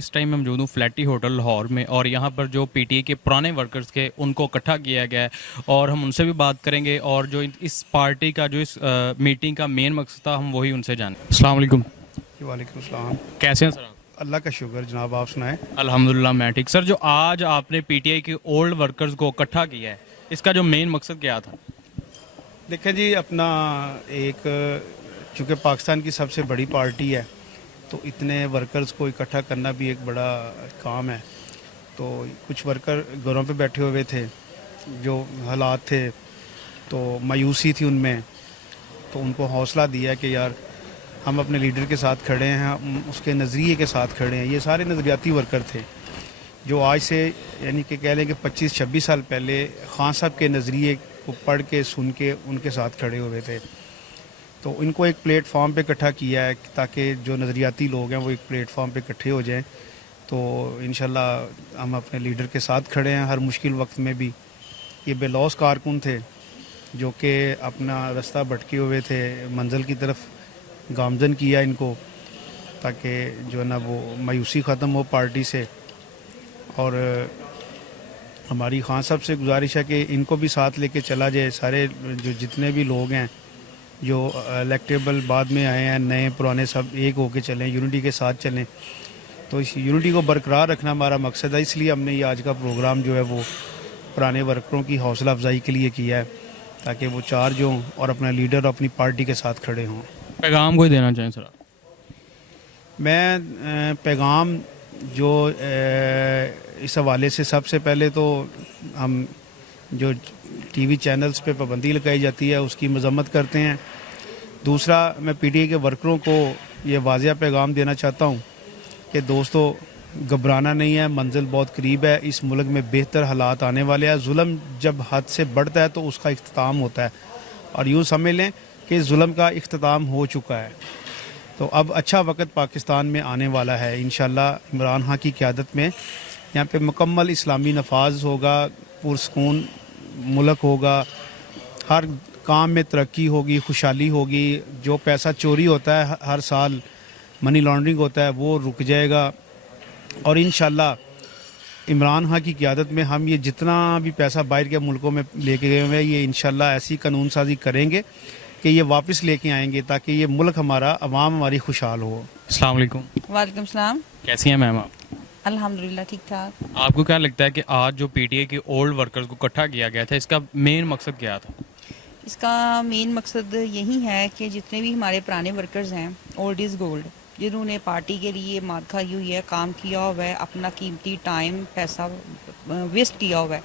اس time میں موجود ہوں فلیٹی ہوٹل لاہور میں، اور یہاں پر جو پی ٹی اے کے پرانے ورکرز کے ان کو اکٹھا کیا گیا ہے، اور ہم ان سے بھی بات کریں گے، اور جو اس پارٹی کا جو اس میٹنگ کا مین مقصد تھا ہم وہی ان سے جانیں۔ السلام علیکم۔ وعلیکم السلام۔ کیسے ہیں سر آپ؟ اللہ کا شکر جناب، آپ سنائیں۔ الحمدللہ میں ٹھیک۔ سر جو آج آپ نے پی ٹی آئی کے اولڈ ورکرز کو اکٹھا کیا ہے، اس کا جو مین مقصد کیا تھا؟ دیکھیں جی، اپنا ایک چونکہ پاکستان کی سب سے بڑی پارٹی ہے تو اتنے ورکرز کو اکٹھا کرنا بھی ایک بڑا کام ہے۔ تو کچھ ورکر گھروں پہ بیٹھے ہوئے تھے، جو حالات تھے تو مایوسی تھی ان میں، تو ان کو حوصلہ دیا کہ یار ہم اپنے لیڈر کے ساتھ کھڑے ہیں، ہم اس کے نظریے کے ساتھ کھڑے ہیں۔ یہ سارے نظریاتی ورکر تھے جو آج سے یعنی کہ کہہ لیں کہ 25-26 سال پہلے خان صاحب کے نظریے کو پڑھ کے سن کے ان کے ساتھ کھڑے ہوئے تھے۔ تو ان کو ایک پلیٹ فارم پہ اکٹھا کیا ہے تاکہ جو نظریاتی لوگ ہیں وہ ایک پلیٹ فارم پہ اکٹھے ہو جائیں۔ تو انشاءاللہ ہم اپنے لیڈر کے ساتھ کھڑے ہیں ہر مشکل وقت میں بھی۔ یہ بے لوث کارکن تھے جو کہ اپنا رستہ بھٹکے ہوئے تھے، منزل کی طرف گامزن کیا ان کو تاکہ جو ہے نا وہ مایوسی ختم ہو پارٹی سے۔ اور ہماری خان صاحب سے گزارش ہے کہ ان کو بھی ساتھ لے کے چلا جائے، سارے جو جتنے بھی لوگ ہیں جو الیکٹیبل بعد میں آئے ہیں، نئے پرانے سب ایک ہو کے چلیں، یونٹی کے ساتھ چلیں۔ تو اس یونٹی کو برقرار رکھنا ہمارا مقصد ہے، اس لیے ہم نے یہ آج کا پروگرام جو ہے وہ پرانے ورکروں کی حوصلہ افزائی کے لیے کیا ہے تاکہ وہ چارج ہوں اور اپنا لیڈر اپنی پارٹی کے ساتھ کھڑے ہوں۔ پیغام کوئی دینا چاہیں سر آپ؟ میں پیغام جو اس حوالے سے سب سے پہلے تو ہم جو ٹی وی چینلز پہ پابندی لگائی جاتی ہے اس کی مذمت کرتے ہیں۔ دوسرا، میں پی ٹی اے کے ورکروں کو یہ واضح پیغام دینا چاہتا ہوں کہ دوستو گھبرانا نہیں ہے، منزل بہت قریب ہے، اس ملک میں بہتر حالات آنے والے ہیں۔ ظلم جب حد سے بڑھتا ہے تو اس کا اختتام ہوتا ہے، اور یوں سمجھ لیں کہ ظلم کا اختتام ہو چکا ہے۔ تو اب اچھا وقت پاکستان میں آنے والا ہے انشاءاللہ عمران خان کی قیادت میں۔ یہاں پہ مکمل اسلامی نفاذ ہوگا، پرسکون ملک ہوگا، ہر کام میں ترقی ہوگی، خوشحالی ہوگی۔ جو پیسہ چوری ہوتا ہے ہر سال، منی لانڈرنگ ہوتا ہے، وہ رک جائے گا، اور انشاءاللہ عمران خان کی قیادت میں ہم یہ جتنا بھی پیسہ باہر کے ملکوں میں لے کے گئے ہوئے ہیں، یہ انشاءاللہ ایسی قانون سازی کریں گے کہ یہ واپس لے کے آئیں گے تاکہ یہ ملک ہمارا، عوام ہماری خوشحال ہو۔ السلام علیکم۔ وعلیکم السلام۔ کیسی ہیں میم آپ؟ الحمدللہ ٹھیک ٹھاک۔ آپ کو کیا لگتا ہے کہ آج جو پی ٹی اے کے اولڈ ورکرز کو اکٹھا کیا گیا تھا، اس کا مین مقصد کیا تھا؟ اس کا مین مقصد یہی ہے کہ جتنے بھی ہمارے پرانے ورکرز ہیں، اولڈ از گولڈ، جنہوں نے پارٹی کے لیے مار کھائی ہوئی ہے، کام کیا ہوا ہے، اپنا قیمتی ٹائم پیسہ ویسٹ کیا ہوا ہے،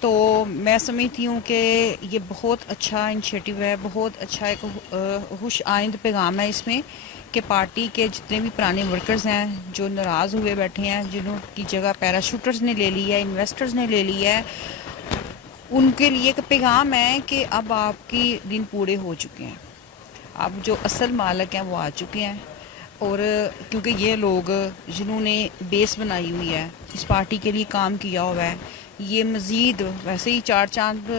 تو میں سمجھتی ہوں کہ یہ بہت اچھا انیشیٹو ہے، بہت اچھا ایک خوش آئند پیغام ہے اس میں کہ پارٹی کے جتنے بھی پرانے ورکرز ہیں جو ناراض ہوئے بیٹھے ہیں، جنہوں کی جگہ پیراشوٹرز نے لے لی ہے، انویسٹرز نے لے لی ہے، ان کے لیے ایک پیغام ہے کہ اب آپ کی دن پورے ہو چکے ہیں، اب جو اصل مالک ہیں وہ آ چکے ہیں، اور کیونکہ یہ لوگ جنہوں نے بیس بنائی ہوئی ہے، اس پارٹی کے لیے کام کیا ہوا ہے، یہ مزید ویسے ہی چار چاند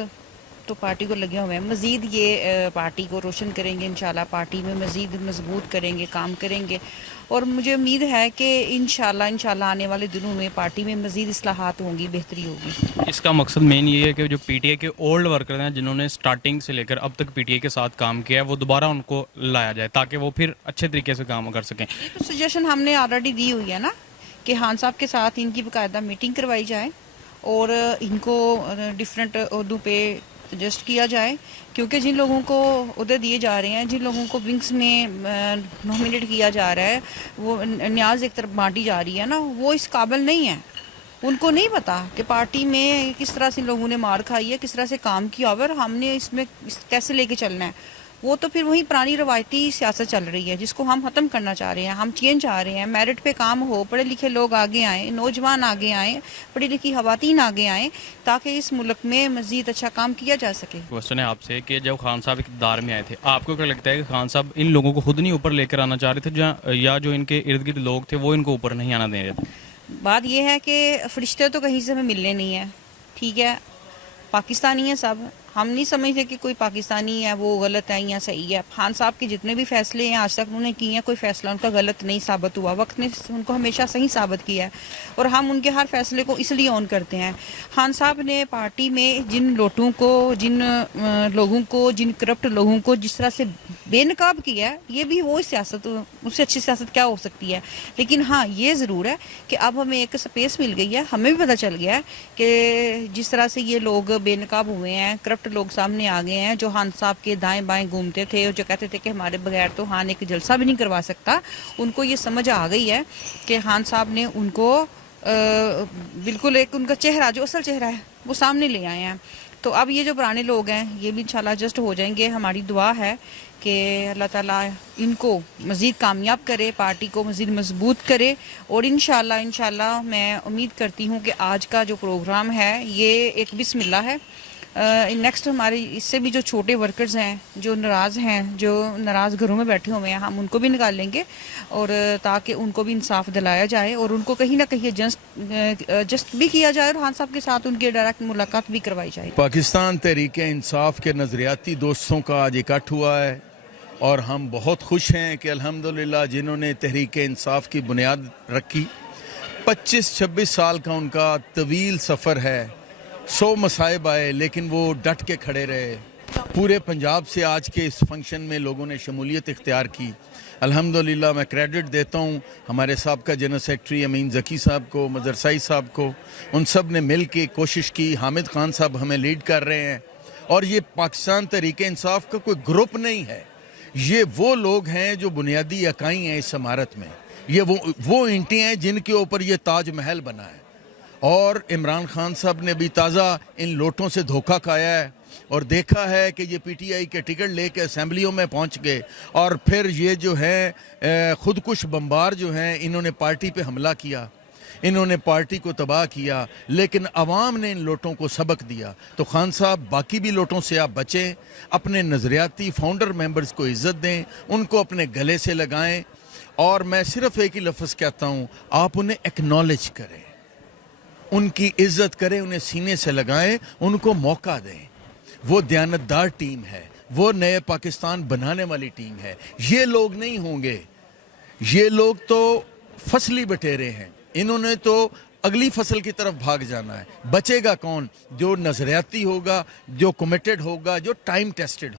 تو پارٹی کو لگے ہوئے ہیں، مزید یہ پارٹی کو روشن کریں گے، انشاءاللہ پارٹی میں مزید مضبوط کریں گے، کام کریں گے، اور مجھے امید ہے کہ انشاءاللہ آنے والے دنوں میں پارٹی میں مزید اصلاحات ہوں گی، بہتری ہوگی۔ اس کا مقصد مین یہ ہے کہ جو پی ٹی اے کے اولڈ ورکر ہیں جنہوں نے سٹارٹنگ سے لے کر اب تک پی ٹی اے کے ساتھ کام کیا ہے، وہ دوبارہ ان کو لایا جائے تاکہ وہ پھر اچھے طریقے سے کام کر سکیں۔ یہ تو سجیشن ہم نے آلریڈی دی ہوئی ہے نا کہ خان صاحب کے ساتھ ان کی باقاعدہ میٹنگ کروائی جائے اور ان کو ڈفرینٹ عہدوں پہ ایڈجسٹ کیا جائے، کیونکہ جن لوگوں کو عہدے دیے جا رہے ہیں، جن لوگوں کو ونگس میں نومینیٹ کیا جا رہا ہے، وہ نیاز ایک طرف بانٹی جا رہی ہے نا، وہ اس قابل نہیں ہے، ان کو نہیں پتا کہ پارٹی میں کس طرح سے لوگوں نے مار کھائی ہے، کس طرح سے کام کیا ہوا ہے، اور ہم نے اس میں کیسے لے کے چلنا ہے۔ وہ تو پھر وہی پرانی روایتی سیاست چل رہی ہے جس کو ہم ختم کرنا چاہ رہے ہیں، ہم چینج چاہ رہے ہیں، میرٹ پہ کام ہو، پڑھے لکھے لوگ آگے آئیں، نوجوان آگے آئیں، پڑھی لکھی خواتین آگے آئیں، تاکہ اس ملک میں مزید اچھا کام کیا جا سکے۔ کوشچن ہے آپ سے کہ جب خان صاحب اقتدار میں آئے تھے، آپ کو کیا لگتا ہے کہ خان صاحب ان لوگوں کو خود نہیں اوپر لے کر آنا چاہ رہے تھے، یا جو ان کے ارد گرد لوگ تھے وہ ان کو اوپر نہیں آنا دے رہے تھے؟ بات یہ ہے کہ فرشتے تو کہیں سے ہمیں ملنے نہیں ہیں، ٹھیک ہے، پاکستانی ہیں سب، ہم نہیں سمجھتے کہ کوئی پاکستانی ہے وہ غلط ہے یا صحیح ہے. خان صاحب کے جتنے بھی فیصلے ہیں آج تک انہوں نے کیے ہیں, کوئی فیصلہ ان کا غلط نہیں ثابت ہوا. وقت نے ان کو ہمیشہ صحیح ثابت کیا ہے اور ہم ان کے ہر فیصلے کو اس لیے آن کرتے ہیں. خان صاحب نے پارٹی میں جن لوٹوں کو, جن لوگوں کو, جن کرپٹ لوگوں کو جس طرح سے بے نقاب کیا ہے, یہ بھی وہ سیاست, اس سے اچھی سیاست کیا ہو سکتی ہے. لیکن ہاں یہ ضرور ہے کہ اب ہمیں ایک سپیس مل گئی ہے, ہمیں بھی پتہ چل گیا ہے کہ جس طرح سے یہ لوگ بے نقاب ہوئے ہیں, کرپٹ لوگ سامنے آ گئے ہیں جو خان صاحب کے دائیں بائیں گھومتے تھے اور جو کہتے تھے کہ ہمارے بغیر تو خان ایک جلسہ بھی نہیں کروا سکتا. ان کو یہ سمجھ آ گئی ہے کہ خان صاحب نے ان کو بالکل ایک ان کا چہرہ, جو اصل چہرہ ہے, وہ سامنے لے آئے ہیں. تو اب یہ جو پرانے لوگ ہیں یہ بھی انشاءاللہ ایڈجسٹ ہو جائیں گے. ہماری دعا ہے کہ اللہ تعالیٰ ان کو مزید کامیاب کرے, پارٹی کو مزید مضبوط کرے. اور انشاءاللہ میں امید کرتی ہوں کہ آج کا جو پروگرام ہے یہ ایک بسم اللہ ہے. نیکسٹ ہمارے اس سے بھی جو چھوٹے ورکرز ہیں, جو ناراض ہیں, جو ناراض گھروں میں بیٹھے ہوئے ہیں, ہم ان کو بھی نکال لیں گے اور تاکہ ان کو بھی انصاف دلایا جائے اور ان کو کہیں نہ کہیں جسٹ بھی کیا جائے اور خان صاحب کے ساتھ ان کی ڈائریکٹ ملاقات بھی کروائی جائے. پاکستان تحریک انصاف کے نظریاتی دوستوں کا آج اکٹھ ہوا ہے اور ہم بہت خوش ہیں کہ الحمدللہ جنہوں نے تحریک انصاف کی بنیاد رکھی, 25-26 سال کا ان کا طویل سفر ہے. 100 مصائب آئے لیکن وہ ڈٹ کے کھڑے رہے. پورے پنجاب سے آج کے اس فنکشن میں لوگوں نے شمولیت اختیار کی. الحمدللہ میں کریڈٹ دیتا ہوں ہمارے سابقہ جنرل سیکرٹری امین ذکی صاحب کو, مظہر سائی صاحب کو. ان سب نے مل کے کوشش کی. حامد خان صاحب ہمیں لیڈ کر رہے ہیں. اور یہ پاکستان تحریک انصاف کا کوئی گروپ نہیں ہے, یہ وہ لوگ ہیں جو بنیادی اکائی ہیں اس عمارت میں. یہ وہ اینٹیں ہیں جن کے اوپر یہ تاج محل بنا ہے. اور عمران خان صاحب نے بھی تازہ ان لوٹوں سے دھوکہ کھایا ہے اور دیکھا ہے کہ یہ پی ٹی آئی کے ٹکٹ لے کے اسمبلیوں میں پہنچ گئے اور پھر یہ جو ہے خودکش بمبار جو ہیں انہوں نے پارٹی پہ حملہ کیا, انہوں نے پارٹی کو تباہ کیا. لیکن عوام نے ان لوٹوں کو سبق دیا. تو خان صاحب باقی بھی لوٹوں سے آپ بچیں, اپنے نظریاتی فاؤنڈر ممبرز کو عزت دیں, ان کو اپنے گلے سے لگائیں. اور میں صرف ایک ہی لفظ کہتا ہوں, آپ انہیں ایکنالج کریں, ان کی عزت کریں, انہیں سینے سے لگائیں, ان کو موقع دیں. وہ دیانتدار ٹیم ہے, وہ نئے پاکستان بنانے والی ٹیم ہے. یہ لوگ نہیں ہوں گے, یہ لوگ تو فصلی بٹیرے ہیں, انہوں نے تو اگلی فصل کی طرف بھاگ جانا ہے. بچے گا کون؟ جو نظریاتی ہوگا, جو کمیٹڈ ہوگا, جو ٹائم ٹیسٹڈ